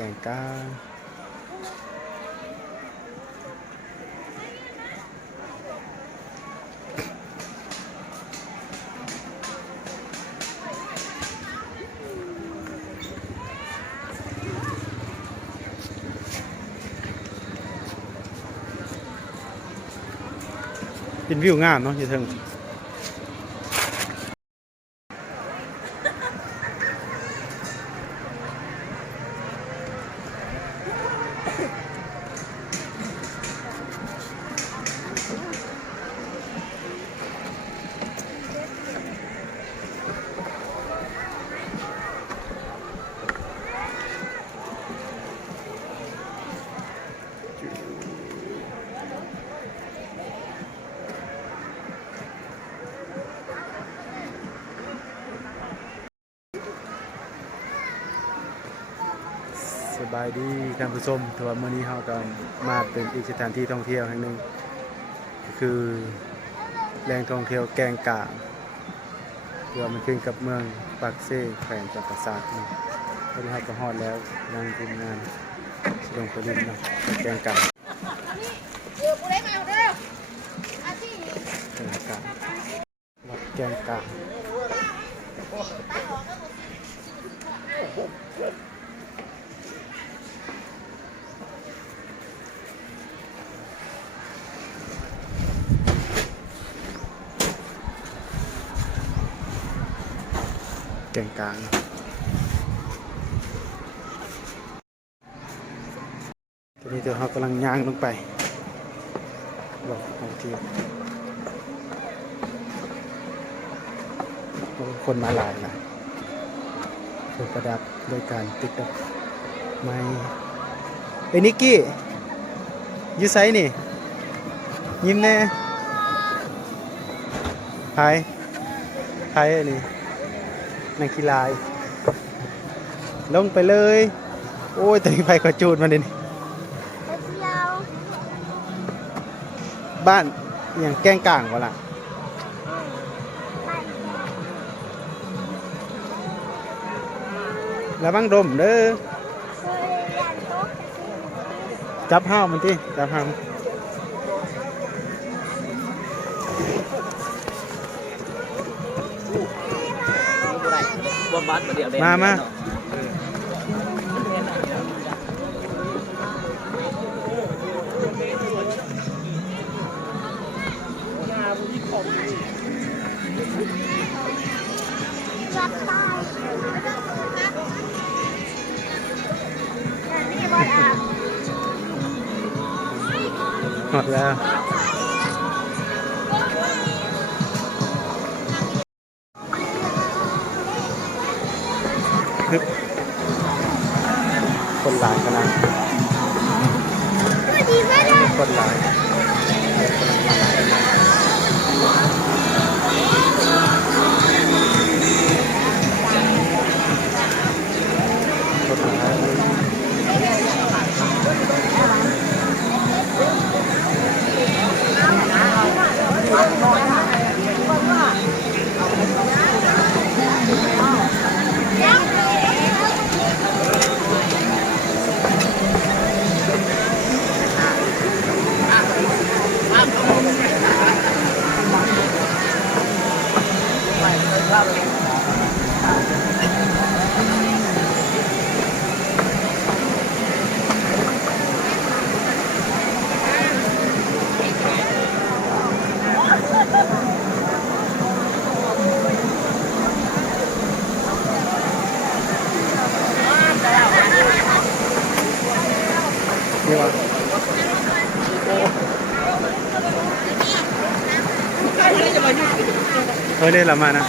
แกงกาเป็นวิวงามเนาะอยู่เทิงสบายดีท่านผู้ชมถือว่ามื้อนี้เราก็มาเป็นอีกสถานที่ท่องเที่ยวแห่งหนึ่งก็คือแหล่งท่องเที่ยวแกงกาถือว่ามันขึ้นกับเมืองปากเซ่แขวงจำปาสักเนาะตอนนี้เราก็ฮอดแล้วนางทีมงานลงไปดินเนาะแกงกาแกงกาวัดแกงกาแกงกลางตอนนี้เรากำลังย่างลงไปบอกท่องเที่ยวคนมาหลายนะเพื่อประดับด้วยการติดดอกไม้เอ้ยนิกกี้ยูไซนี่ยิ้มแน่ไทยอันนี้นักกีฬาลงไปเลยโอ้ยแต่มีไฟกระจูดมาดิบ้านอย่างแกงก่างวะล่ะแล้วบ้างดมเด้อจับห้าวมันที่จับห้าวมาหมดแล้วคนหลายขนาดคนหลายนี่วะนี่ละมานะ